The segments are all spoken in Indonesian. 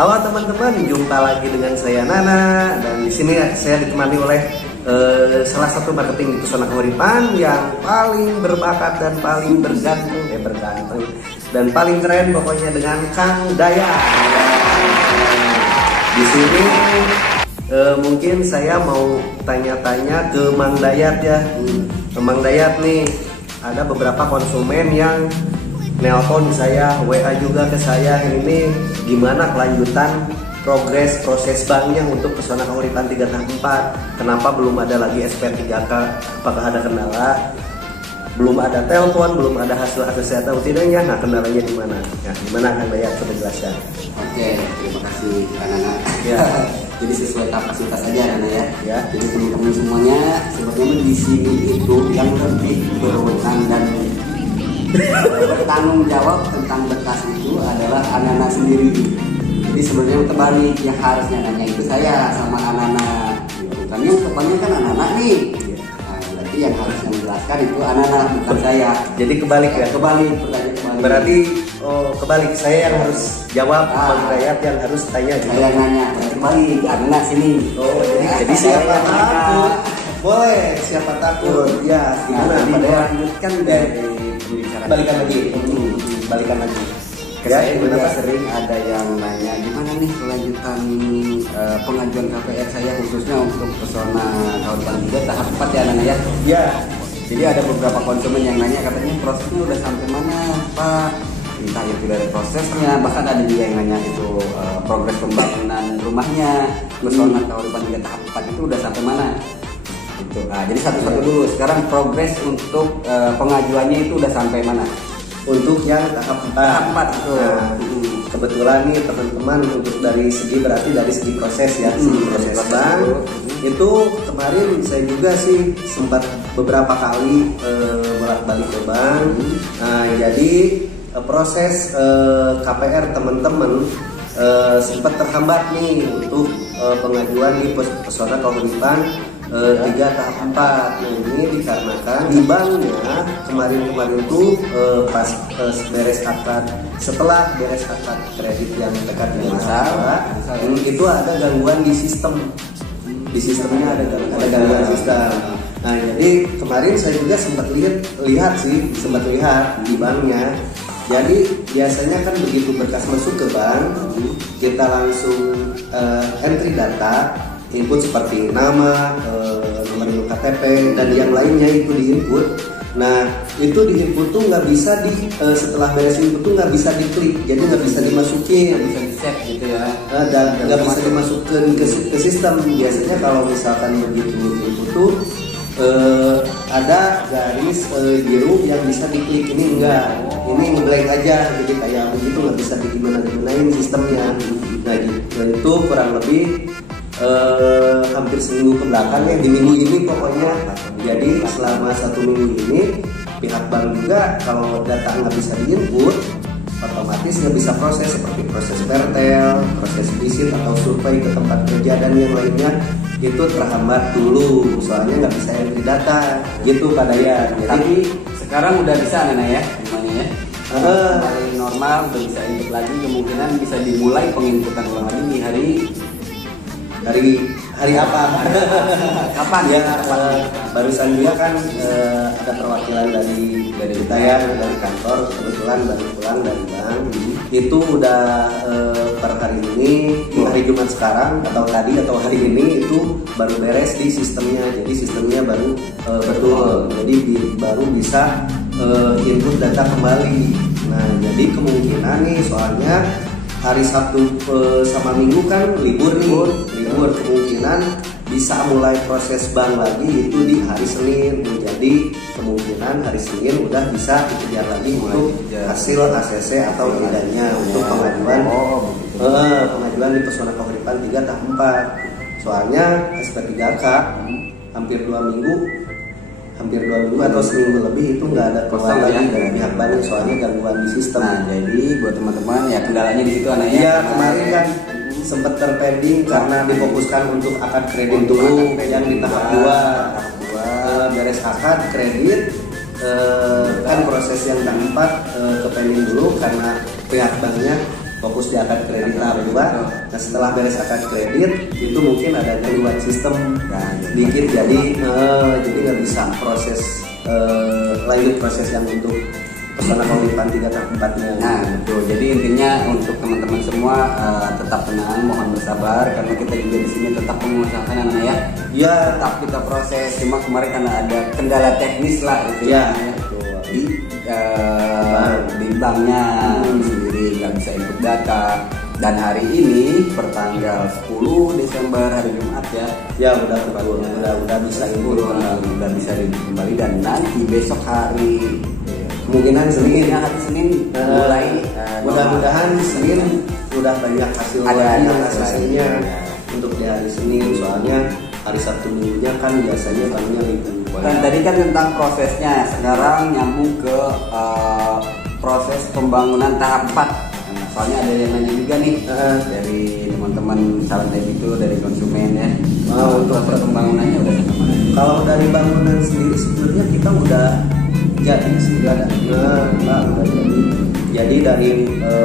Halo teman-teman, jumpa lagi dengan saya Nana dan di sini saya ditemani oleh salah satu marketing di Pesona Kahuripan yang paling berbakat dan paling bergantung dan paling keren pokoknya dengan Kang Dayat. Di sini mungkin saya mau tanya-tanya ke Mang Dayat ya. Mang Dayat nih, ada beberapa konsumen yang nelpon saya, WA juga ke saya, ini gimana kelanjutan proses banknya untuk Pesona Kahuripan 3 tahap 4. Kenapa belum ada lagi SP3K? Apakah ada kendala? Belum ada telepon, belum ada hasil atau tidaknya. Nah, kendalanya di mana? Nah, gimana Kang Dayat coba jelaskan? Oke, terima kasih Kak Nana. Ya. Jadi sesuai kapasitas aja Nana ya. Ya. Jadi teman-teman semuanya sebetulnya di sini itu yang lebih berwenang dan bertanggung jawab tentang berkas itu adalah anak-anak sendiri. Jadi sebenarnya terbalik, yang harusnya nanya itu saya sama anak-anak. Bukannya kebanyakan anak-anak nih. Nah, berarti yang harusnya menjelaskan itu anak-anak, bukan saya. Jadi kebalik ya? Kebalik, pertanyaan kebalik. Berarti kebalik, saya yang harus jawab, Mang Dayat yang harus tanya juga. Saya nanya, kembali anak sini. Jadi siapa takut? Boleh, siapa takut? Ya, gimana? Pada Lanjutkan dari balikan lagi. Saya juga sering ada yang nanya gimana nih kelanjutan pengajuan KPR saya khususnya untuk Pesona Kahuripan 3 tahap 4 ya Nana ya. Ya. Jadi ada beberapa konsumen yang nanya katanya prosesnya udah sampai mana Pak? Entah itu dari prosesnya, bahkan ada juga yang nanya itu progres pembangunan rumahnya Pesona Kahuripan 3 tahap 4 itu udah sampai mana? Gitu. Nah, jadi satu-satu dulu. Sekarang progres untuk pengajuannya itu udah sampai mana? Untuk yang tahap 4. Tahap 4 itu. Nah, kebetulan nih teman-teman untuk dari segi proses ya, segi proses bank itu kemarin saya juga sih sempat beberapa kali bolak-balik ke bank. Nah, jadi proses KPR teman-teman sempat terhambat nih untuk pengajuan di Pesona Kahuripan 3 tahap 4. Nah, ini dikarenakan di banknya kemarin tuh pas beres akad, setelah beres akad kredit yang dekat dengan masalah, itu ada gangguan di sistem. Di sistemnya ada gangguan sistem. Nah, jadi kemarin saya juga sempat lihat di banknya. Jadi biasanya kan begitu berkas masuk ke bank, kita langsung entry data, input seperti nama, nomor induk KTP dan yang lainnya itu diinput. Nah, itu diinput tuh nggak bisa setelah beres input tuh nggak bisa diklik, jadi nggak bisa dimasukin, bisa di set gitu ya. dan nggak bisa dimasukkan ke sistem. Biasanya kalau misalkan begitu input tuh ada garis biru yang bisa diklik, ini enggak, ini ngeblank aja, jadi kayak begitu nggak bisa digimana-gimanain sistemnya. Nah, gitu. Itu kurang lebih hampir seminggu ke belakang ya, di minggu ini pokoknya. Jadi selama 1 minggu ini pihak bank juga kalau data nggak bisa diinput, otomatis nggak bisa proses seperti proses pertel, proses visit atau survei ke tempat kerja dan yang lainnya itu terhambat dulu, soalnya nggak bisa entry data gitu Pak Dayat. Tapi sekarang udah bisa Nana ya semuanya ya. Kembali normal, udah bisa input lagi, kemungkinan bisa dimulai penginputan ulang lagi di hari apa? Kapan ya? Barusan juga kan ada perwakilan dari kita ya, dari kantor, kebetulan baru pulang dari bank. Itu udah per hari ini, hari Jumat sekarang atau tadi atau hari ini itu baru beres di sistemnya. Jadi sistemnya baru betul. Jadi baru bisa input data kembali. Nah, jadi kemungkinan nih, soalnya hari Sabtu sama Minggu kan libur, kemungkinan bisa mulai proses bank lagi itu di hari Senin. Jadi kemungkinan hari Senin udah bisa dikejar lagi untuk hasil ACC atau tidaknya untuk pengajuan di Pesona Kahuripan 3 tahap 4. Soalnya SP3K hampir 2 minggu atau seminggu lebih itu nggak ada keluar lagi dari pihak bank, soalnya gangguan di sistem. Nah, jadi buat teman-teman ya kendalanya di situ anaknya. Iya, kemarin kan sempat terpending karena difokuskan untuk akad kredit dulu yang di tahap 2. Beres akad kredit kan proses yang tahap 4 kepending dulu karena pihak banknya fokus di akad kredit tahap 2. Nah setelah beres akad kredit itu mungkin ada reward system sedikit, jadi nggak bisa proses lanjut proses yang untuk pesona Kauripan 3 tahap 4-nya. Nah betul, jadi intinya untuk teman-teman semua tetap tenang, mohon bersabar karena kita juga di sini tetap mengusahakan anak ya. Ya, tetap kita proses, cuma kemarin karena ada kendala teknis lah itu ya. Di banknya sendiri nggak bisa input data, dan hari ini pertanggal 10 Desember hari Jumat ya udah bisa input, udah bisa kembali, dan nanti besok hari kemungkinan Senin mulai mudah-mudahan Senin udah banyak hasil hasilnya untuk di hari Senin, soalnya hari Sabtu Minggunya kan biasanya banknya libur. Dan tadi kan tentang prosesnya, sekarang nyambung ke proses pembangunan tahap 4. Nah, soalnya ada yang nanya juga nih dari teman-teman calon debitur, dari konsumen ya. Untuk proses pembangunannya udah sampai mana? Kalau dari bangunan sendiri sebenarnya kita udah jadi sih, udah jadi. Jadi dari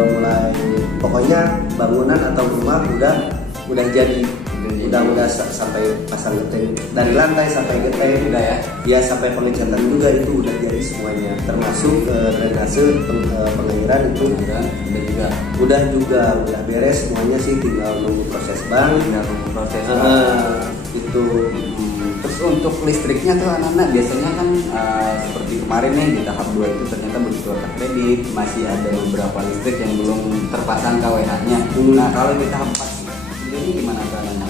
mulai pokoknya bangunan atau rumah udah jadi. Udah sampai pasang geteng, dari lantai sampai geteng udah ya sampai pengecatan juga itu udah jadi semuanya, termasuk drainase pengairan itu udah beres semuanya sih, tinggal nunggu proses bank, itu. Terus untuk listriknya tuh anak-anak biasanya kan seperti kemarin nih di tahap 2 itu ternyata begitu akad kredit masih ada beberapa listrik yang belum terpasang KWH-nya. Nah kalau di tahap 4 ini gimana anak-anak?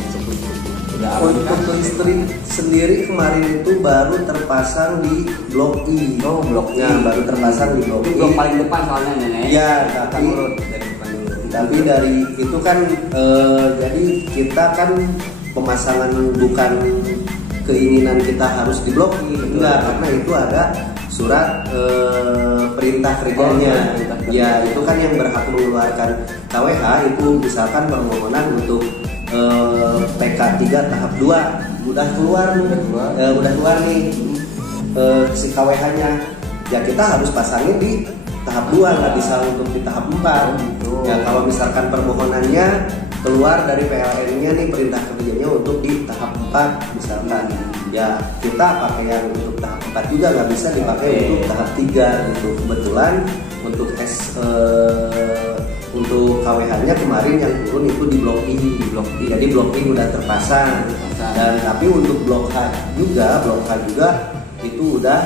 Untuk listrik sendiri kemarin itu baru terpasang di blok I. Oh, blok I. Baru terpasang di blok I. Blok paling depan soalnya nenek. Ya, tapi dari itu kan jadi kita kan pemasangan bukan keinginan kita harus di blok I, enggak, karena itu ada surat perintah kerjanya. Ya, itu kan yang berhak mengeluarkan KWH itu misalkan permohonan untuk PK 3 tahap 2 udah keluar nih si KWH-nya. Ya kita harus pasangin di tahap 2, nggak bisa untuk di tahap 4. Ya kalau misalkan permohonannya keluar dari PLN-nya nih perintah kerjanya untuk di tahap 4 misalkan, ya kita pakai yang untuk tahap 4 juga nggak bisa dipakai untuk tahap 3 gitu. Kebetulan untuk untuk KWH-nya kemarin yang turun itu di blok I. Jadi blok I udah terpasang. Dan tapi untuk blok H juga itu udah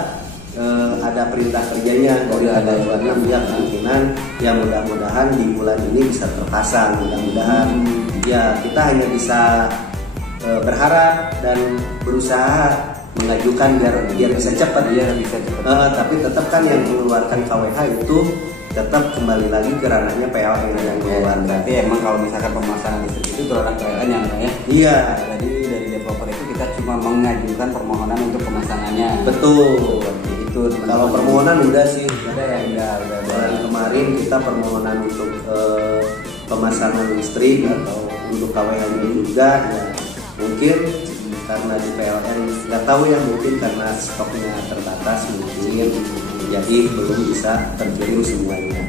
ada perintah kerjanya dari ada bulannya, ya kemungkinan ya mudah-mudahan di bulan ini bisa terpasang, mudah-mudahan. Ya kita hanya bisa berharap dan berusaha mengajukan biar bisa cepat. Tapi tetap kan yang mengeluarkan KWH itu tetap kembali lagi ke ranahnya PLN yang mengeluarkan. Berarti emang kalau misalkan pemasangan listrik itu ke ranah PLN yang ya? Iya. Jadi dari developer itu kita cuma mengajukan permohonan untuk pemasangannya. Betul. Itu kalau permohonan udah sih. Udah. Bulan kemarin kita permohonan untuk pemasangan listrik atau untuk KWH ini juga. Ya, mungkin karena di PLN nggak tahu ya, mungkin karena stoknya terbatas mungkin, jadi belum bisa terkirim semuanya.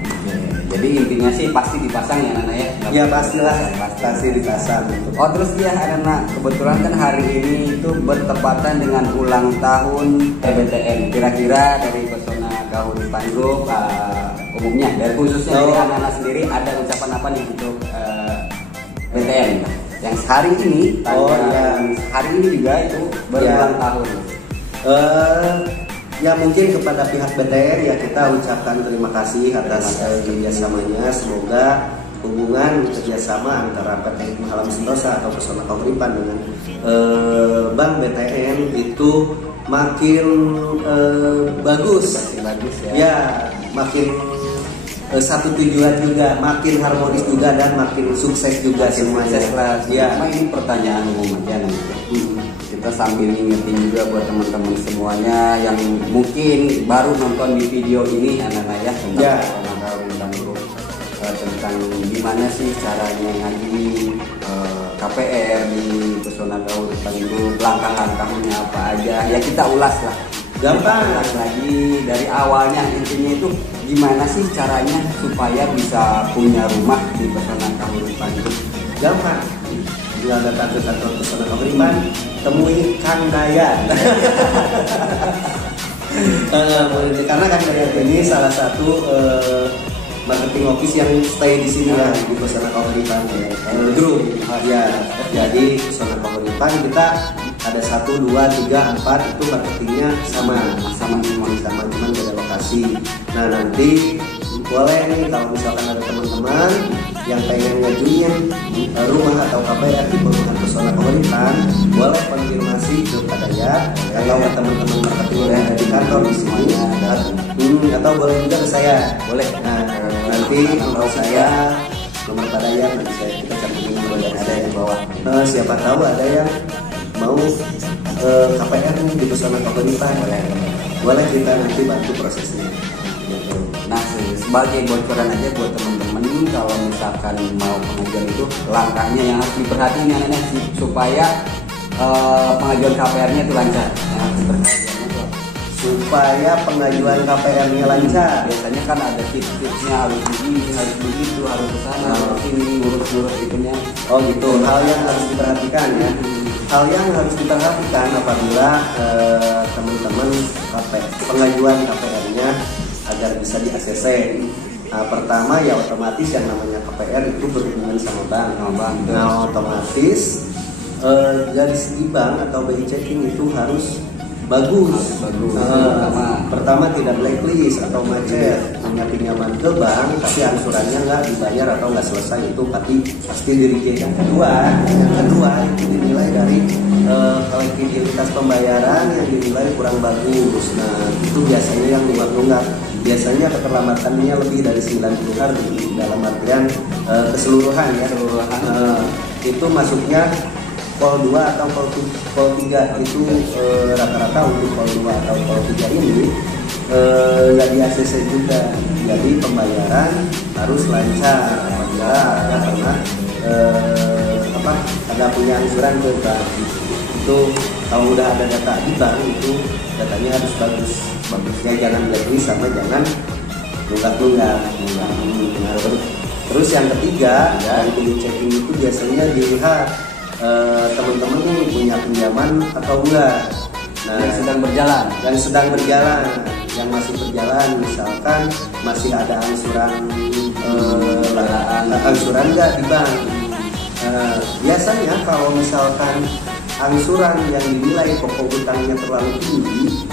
Jadi intinya sih pasti dipasang ya Nana ya? Ya pastilah, pasti dipasang. Oh terus ya Nana, kebetulan kan hari ini itu bertepatan dengan ulang tahun PBTN. Kira-kira dari Pesona Kauripan Group umumnya, dari khususnya dari anak-anak sendiri ada ucapan apa nih untuk BTN? Yang hari ini, hari ini juga itu berulang tahun. Ya mungkin kepada pihak BTN ya kita ucapkan terima kasih atas kerjasamanya. Semoga hubungan kerjasama antara PT Hikmah Alam Sentosa atau Pesona Kauripan dengan Bank BTN itu makin bagus ya, makin satu tujuan juga, makin harmonis juga dan makin sukses juga semuanya. Ya, ini pertanyaan umum aja nih. Kita sambil ngingetin juga buat teman-teman semuanya yang mungkin baru nonton di video ini anak-anak ya tentang gimana sih caranya ngajuin KPR di Pesona Kauripan Group, langkah-langkahnya apa aja ya kita ulas lah. Gampang lagi dari awalnya, intinya itu gimana sih caranya supaya bisa punya rumah di Pesona Kahuripan? Gampang. Bila datang ke kantor Pesona Kahuripan, temui Kang Dayan. Karena Kang Dayan ini salah satu marketing office yang stay di sini ya di Pesona Kahuripan grup. Ya, jadi Pesona Kahuripan kita ada 1, 2, 3, 4 itu marketingnya sama cuman beda lokasi. Nah nanti boleh nih kalau misalkan ada teman-teman yang pengen ngajuin rumah atau KPR di perumahan Pesona Kahuripan, boleh konfirmasi kepada ya kalau teman-teman marketing yang ada di kantor di sini atau boleh juga ke saya. Boleh. Nah nanti nomor saya, nomor Pak Dayan nanti kita cantumin nomor yang ada di bawah. Siapa tahu ada yang mau KPR nih di Pesona Kahuripan, boleh kita nanti bantu prosesnya. Nah, sebagai bocoran aja buat teman-teman, kalau misalkan mau pengajuan itu langkahnya yang harus diperhatiin anak-anak supaya pengajuan KPR-nya itu lancar. Yang harus diperhatikan itu supaya pengajuan KPR-nya lancar. Biasanya kan ada tips-tipsnya, harus begini, harus begitu, harus kesana, harus ini, ngurus-ngurus itunya. Oh gitu. Hal yang harus diperhatikan ya. Hal yang harus diperhatikan apabila teman-teman pengajuan KPR-nya agar bisa di ACC. Nah, pertama ya otomatis yang namanya KPR itu berhubungan sama bank. Nah otomatis dari segi bank atau BI checking itu harus bagus. Pertama tidak blacklist atau macet, punya pinjaman ke bank tapi angsurannya nggak dibayar atau nggak selesai, itu pasti di reject. Yang kedua itu dinilai dari fleksibilitas pembayaran yang dinilai kurang bagus. Nah itu biasanya yang nunggak. Biasanya keterlambatannya lebih dari 90 hari dalam artian keseluruhan ya. Itu masuknya Pol 2 atau Pol 3 itu rata-rata untuk Pol 2 atau Pol 3 ini nggak di ACC juga. Jadi pembayaran harus lancar karena ada punya angsuran ke bank. Itu kalau udah ada data di bank itu datanya harus bagusnya jangan blacklist sama jangan nunggak. Terus yang ketiga dari checking itu biasanya dilihat teman-teman ini punya pinjaman atau enggak. Nah, yang sedang berjalan, yang masih berjalan misalkan masih ada angsuran enggak di bank. Biasanya kalau misalkan angsuran yang dinilai pokok utangnya terlalu tinggi,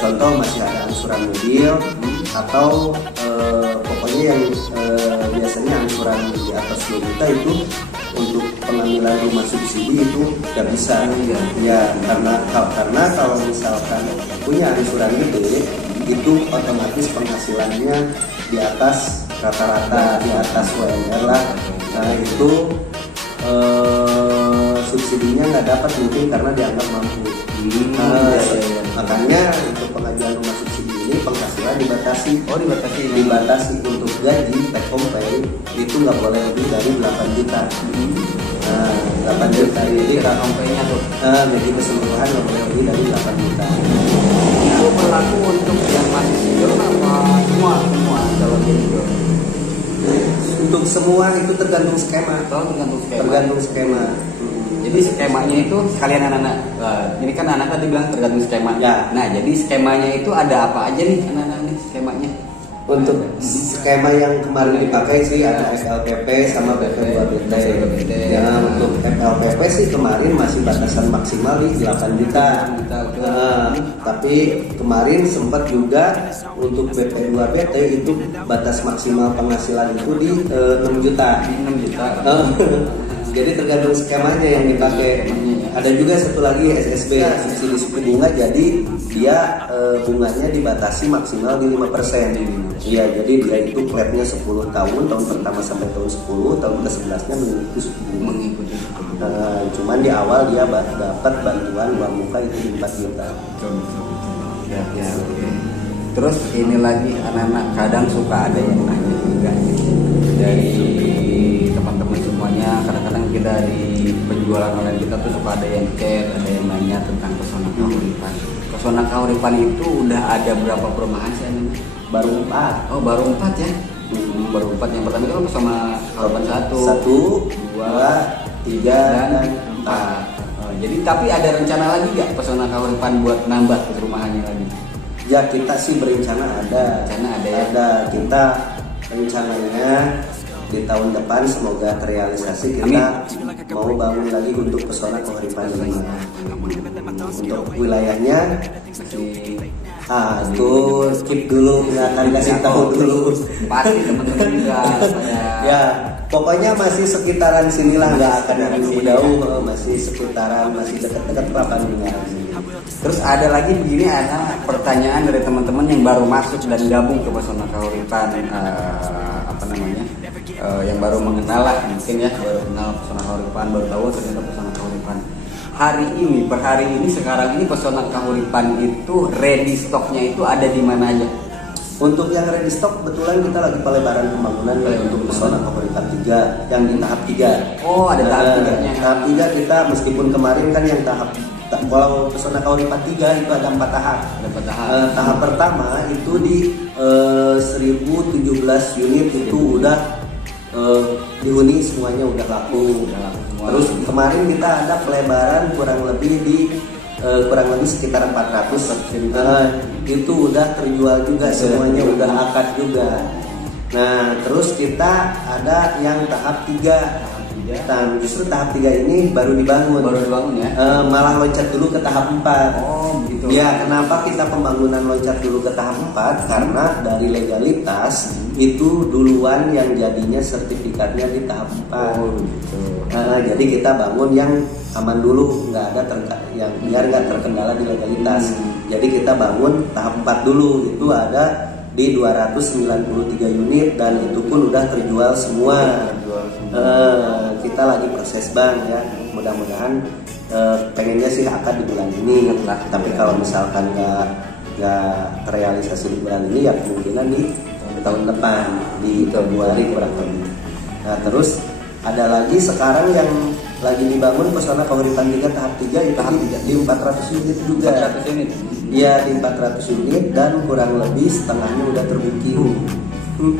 contoh masih ada angsuran mobil atau pokoknya yang biasanya angsuran di atas 2 juta itu untuk pengambilan rumah subsidi itu nggak bisa ya karena kalau misalkan punya angsuran gede itu otomatis penghasilannya di atas rata-rata, di atas UMR lah. Nah itu subsidinya nggak dapat mungkin karena dianggap mampu. Makanya untuk pengajuan rumah subsidi ini penghasilan dibatasi. Dibatasi untuk gaji take home pay itu nggak boleh lebih dari 8 juta. 8 juta jadi take home pay-nya tuh. Jadi keseluruhan nggak boleh lebih dari 8 juta. Itu berlaku untuk yang masih single apa semua kalau single? Untuk semua itu tergantung skema. Tergantung skema. Jadi skemanya itu sekalian anak-anak. Ini kan anak tadi bilang tergantung skema. Ya. Nah, jadi skemanya itu ada apa aja nih anak-anak nih skemanya? Untuk skema yang kemarin dipakai sih ada FLPP sama BP2BT. Ya, untuk FLPP sih kemarin masih batasan maksimal di 8 juta. Tapi kemarin sempat juga untuk BP2BT itu batas maksimal penghasilan itu di 6 juta. Jadi tergantung skemanya yang dipakai. Ada juga satu lagi SSB, subsidi suku bunga, jadi dia bunganya dibatasi maksimal di 5%. Iya, jadi dia itu flatnya 10 tahun pertama sampai tahun 10, tahun ke-11-nya mengikuti suku bunga. Cuman di awal dia dapat bantuan uang muka itu 4 juta. Ya, oke. Terus ini lagi anak-anak kadang suka ada yang nanya juga dari teman-teman semuanya. Kadang-kadang kita di penjualan online kita tuh suka ada yang chat, ada yang nanya tentang Pesona Kahuripan. Pesona Kahuripan itu udah ada berapa perumahan sih? baru 4. Oh baru 4 ya. Baru 4. Yang pertama itu Pesona Kahuripan 1, 2, 3 dan 4. Jadi tapi ada rencana lagi nggak Pesona Kahuripan buat nambah perumahannya lagi? Ya kita sih berencana ada. Rencana ada ya. Ada, kita rencananya di tahun depan semoga terrealisasi, kita mau bangun lagi untuk Pesona Kahuripan 5. Untuk wilayahnya itu keep dulu, nggak akan kasih tahu dulu. Pasti teman-teman juga ya pokoknya masih sekitaran sinilah, nggak akan jauh-jauh, masih sekitaran, masih dekat-dekat Pelapanungan. Terus ada lagi begini, ada pertanyaan dari teman-teman yang baru masuk dan gabung ke Pesona Kahuripan, yang baru mengenal lah mungkin ya, baru kenal Pesona Kahuripan, baru tahu ternyata Pesona Kahuripan. Per hari ini sekarang ini Pesona Kahuripan itu ready stocknya itu ada di mana aja? Untuk yang ready stock kebetulan kita lagi pelebaran pembangunan untuk Pesona Kahuripan 3 yang di tahap 3. Oh ada tahap 3-nya. Tahap 3 kita meskipun kemarin kan yang kalau Pesona Kahuripan 3 itu ada 4 tahap. Tahap pertama itu di 1017 unit itu udah dihuni semuanya, udah laku. Terus kemarin kita ada pelebaran kurang lebih sekitar 400. Itu udah terjual juga semuanya, udah akad juga. Nah terus kita ada yang tahap 3. Dan justru tahap 3 ini baru dibangun ya. Malah loncat dulu ke tahap 4. Oh begitu. Ya kenapa kita pembangunan loncat dulu ke tahap 4? Karena dari legalitas itu duluan yang jadinya sertifikatnya di tahap 4. Oh begitu. Jadi kita bangun yang aman dulu, nggak ada yang biar nggak terkendala di legalitas. Jadi kita bangun tahap 4 dulu, itu ada di 293 unit dan itu pun udah terjual semua. Kita lagi proses bang ya, mudah-mudahan pengennya sih akad di bulan ini. Tapi kalau misalkan nggak terrealisasi di bulan ini ya kemungkinan di tahun depan di Februari kurang lebih. Nah terus ada lagi sekarang yang lagi dibangun Pesona Kahuripan 3 tahap 3 itu di 400 unit juga. 400 unit. Iya di 400 unit dan kurang lebih setengahnya udah terbooking.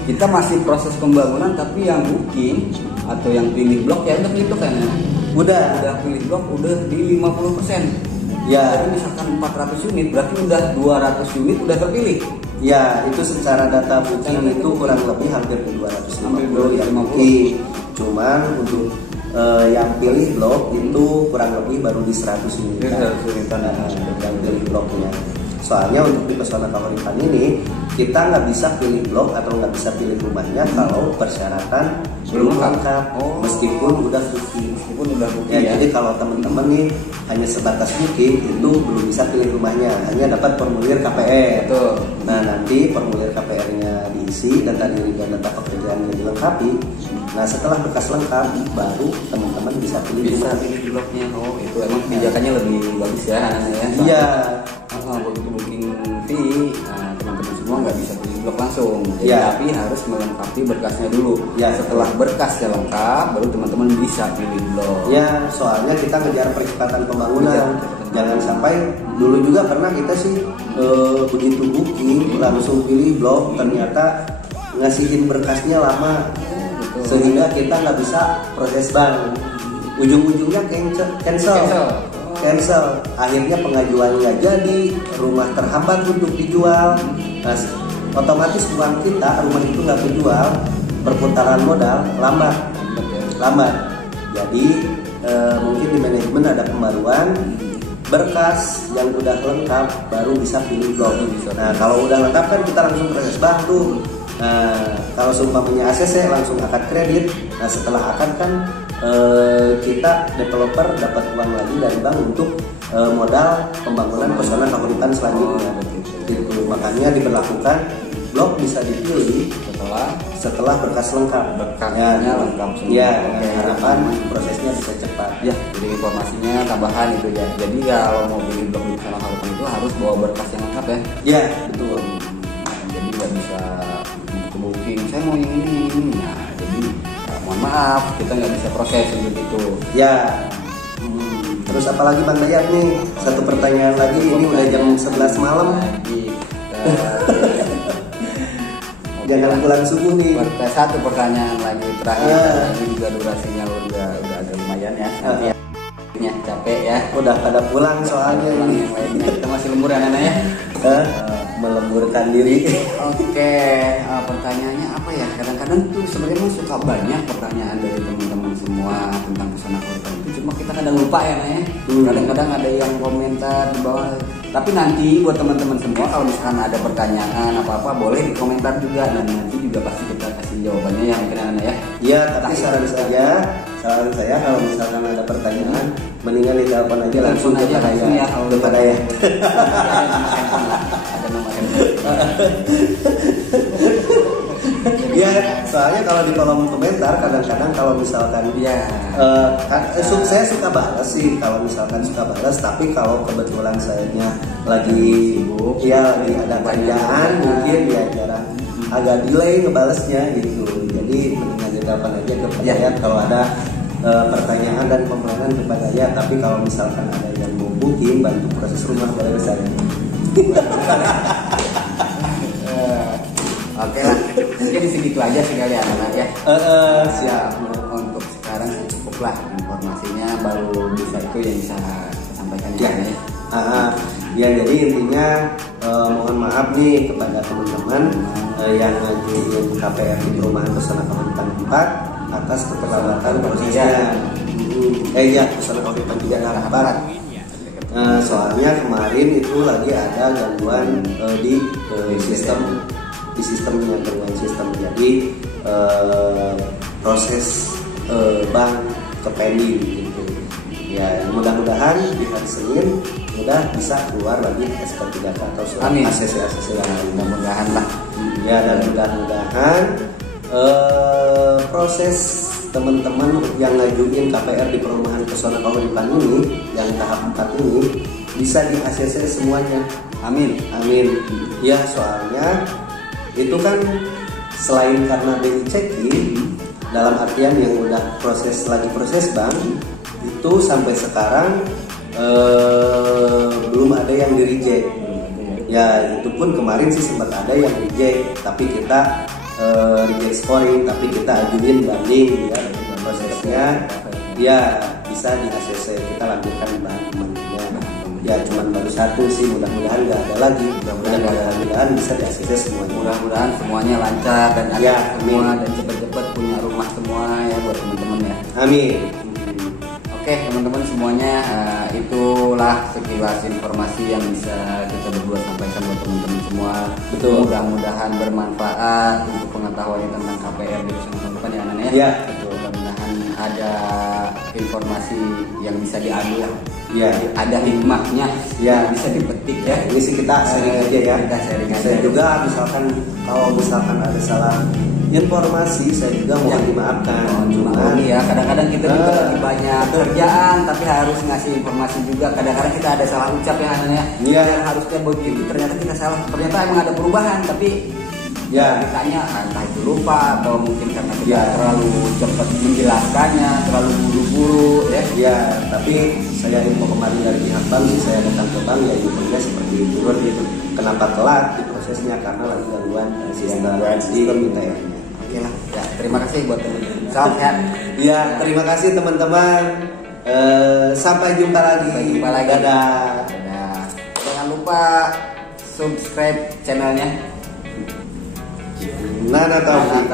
Kita masih proses pembangunan tapi yang booking atau yang pilih blok ya udah pilih blok kan? Udah pilih blok udah di 50%. Ya. Jadi misalkan 400 unit berarti udah 200 unit udah terpilih. Ya itu secara data booking itu kurang lebih hampir 250 yang booking. Cuman untuk yang pilih blok itu kurang lebih baru di 100 unit. Yang pilih bloknya. Soalnya untuk di Pesona Kahuripan ini kita nggak bisa pilih blok atau nggak bisa pilih rumahnya kalau persyaratan belum lengkap. Meskipun udah booking. Ya. Jadi kalau teman-teman nih hanya sebatas booking itu belum bisa pilih rumahnya, hanya dapat formulir KPR. Betul. Nah nanti formulir KPR-nya diisi, data diri dan data pekerjaannya dilengkapi. Nah setelah berkas lengkap baru teman-teman bisa pilih bloknya. Oh itu emang kebijakannya lebih bagus ya. Iya. Begitu booking fee, teman-teman semua nggak bisa pilih blok langsung. Ya. Tapi harus melengkapi berkasnya dulu. Ya. Setelah berkasnya lengkap, baru teman-teman bisa pilih blok. Ya, soalnya kita ngejar percepatan pembangunan. Jangan sampai dulu juga pernah kita sih begitu booking langsung pilih blok, ternyata ngasihin berkasnya lama. Sehingga kita nggak bisa proses bank. Ujung-ujungnya cancel. Akhirnya pengajuan nggak jadi, rumah terhambat untuk dijual. Nah, otomatis uang kita, rumah itu nggak kejual, perputaran modal lambat. Jadi mungkin di manajemen ada pembaruan, berkas yang udah lengkap baru bisa pilih blok. Nah kalau udah lengkap kan kita langsung proses bank tuh. Nah kalau seumpamanya ACC langsung akad kredit. Nah setelah akad kan kita developer dapat uang lagi dari bank untuk modal pembangunan Pesona Kahuripan selanjutnya. Gitu. Makanya diberlakukan blok bisa dipilih setelah berkas lengkap. Berkasnya lengkap semua. Ya, dengan harapan prosesnya bisa cepat. Ya, jadi informasinya tambahan itu ya. Jadi kalau mau beli blok di Pesona Kahuripan itu harus bawa berkas yang lengkap ya. Ya, betul. Jadi nggak bisa booking. Saya mau yang ini. Nah, jadi mohon maaf kita nggak bisa proses untuk itu. Ya. Terus apalagi Bang Dayat nih? Satu pertanyaan lagi. Ini udah jam 11 malam. jangan pulang subuh nih. Satu pertanyaan lagi terakhir, ini juga durasinya udah agak lumayan ya. Nanti ya capek ya. Udah pada pulang soalnya ini. Yang lainnya kita masih lembur anak-anak ya. Melemburkan diri. Oke, pertanyaannya apa ya? Kadang-kadang tuh sebenarnya suka banyak pertanyaan dari teman-teman semua tentang pesona korban itu, cuma kita kadang lupa ya, Naya. Kadang-kadang ada yang komentar di bawah. Tapi nanti buat teman-teman semua kalau misalkan ada pertanyaan apa-apa boleh di komentar juga, dan nanti juga pasti kita kasih jawabannya yang benar ya. Iya, tapi saran saya kalau misalkan ada pertanyaan mendingan ditelepon aja langsung aja langsung ya kalau kepada ya. Ada nomor handphone. Ya, soalnya kalau di kolom komentar kadang-kadang kalau misalkan saya suka balas sih kalau misalkan suka balas, tapi kalau kebetulan sayanya lagi sibuk, lagi ada kerjaan mungkin ya jarang, agak delay ngebalesnya gitu. Jadi mendingan ditelepon aja kepada ya kalau ada pertanyaan dan komentar kepada ya. Tapi kalau misalkan ada yang mau booking bantu proses rumah boleh saya. Oke lah, mungkin segitu aja sekali anak-anak ya. Siap. Untuk sekarang cukuplah informasinya, baru bisa itu yang bisa saya sampaikan ya. Ya jadi intinya mohon maaf nih kepada teman-teman yang ngajuin KPR di perumahan pesona Kabupaten 4 atas keterlambatan prosesnya. Pesona Kabupaten 3 arah barat. Soalnya kemarin itu lagi ada gangguan di sistemnya, gangguan sistem. Jadi proses bank ke pending gitu. Ya mudah-mudahan di hari Senin udah bisa keluar lagi SP3K atau surat ACC yang lain. Mudah-mudahan lah. Ya, dan mudah-mudahan proses teman-teman yang ngajuin KPR di perumahan pesona Kabupaten ini yang tahap 4 ini bisa di ACC semuanya. Amin. Ya, soalnya itu kan selain karena BI checking, dalam artian yang udah proses bank itu sampai sekarang belum ada yang di reject. Ya itu pun kemarin sih sempat ada yang reject, tapi kita reject scoring, tapi kita ajuin banding ya prosesnya. Ya bisa di ACC, kita lanjutkan bahan-bahannya. Ya cuman baru satu sih, mudah-mudahan nggak ada lagi. Mudah-mudahan bisa di ACC semuanya. Mudah-mudahan semuanya lancar dan ada semua dan cepat-cepat punya rumah semua ya buat teman-teman ya. Amin. Oke teman-teman semuanya, itulah sekilas informasi yang bisa kita berdua sampaikan buat teman-teman semua. Betul. Mudah-mudahan bermanfaat untuk pengetahuan tentang KPR di pesona Kabupaten ya Nana ya. Ya betul. Mudah-mudahan ada informasi yang bisa diambil. Ya. Ada hikmahnya yang bisa dipetik ya. Ini sih kita sharing aja ya. Kita sharing aja. Saya juga kalau misalkan ada salah informasi, saya juga mohon dimaafkan. Cuman ya kadang-kadang kita juga lagi banyak kerjaan tapi harus ngasih informasi juga. Kadang-kadang kita ada salah ucap ya anaknya. Iya. Harusnya begitu, ternyata kita salah. Ternyata emang ada perubahan tapi ditanya entah itu lupa atau mungkin karena kita terlalu cepat menjelaskannya, terlalu buru-buru ya. Ya, tapi saya info kemarin dari pihak bank, saya datang ke bank ya infonya seperti itu. Kenapa telat di prosesnya karena lagi gangguan sistem ITR-nya. Oke lah. Ya, terima kasih buat teman-teman. Salam sehat. Ya, terima kasih teman-teman. Sampai jumpa lagi. Dadah. Jangan lupa subscribe channelnya. Nana Taufik.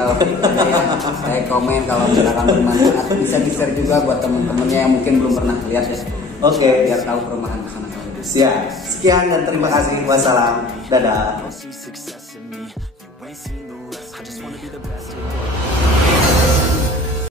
Saya komen kalau misalkan bermanfaat, bisa di-share juga buat teman-temannya yang mungkin belum pernah lihat ya. Oke, biar tahu perumahan pesona. Siap. Sekian dan terima kasih. Wassalam. Dadah.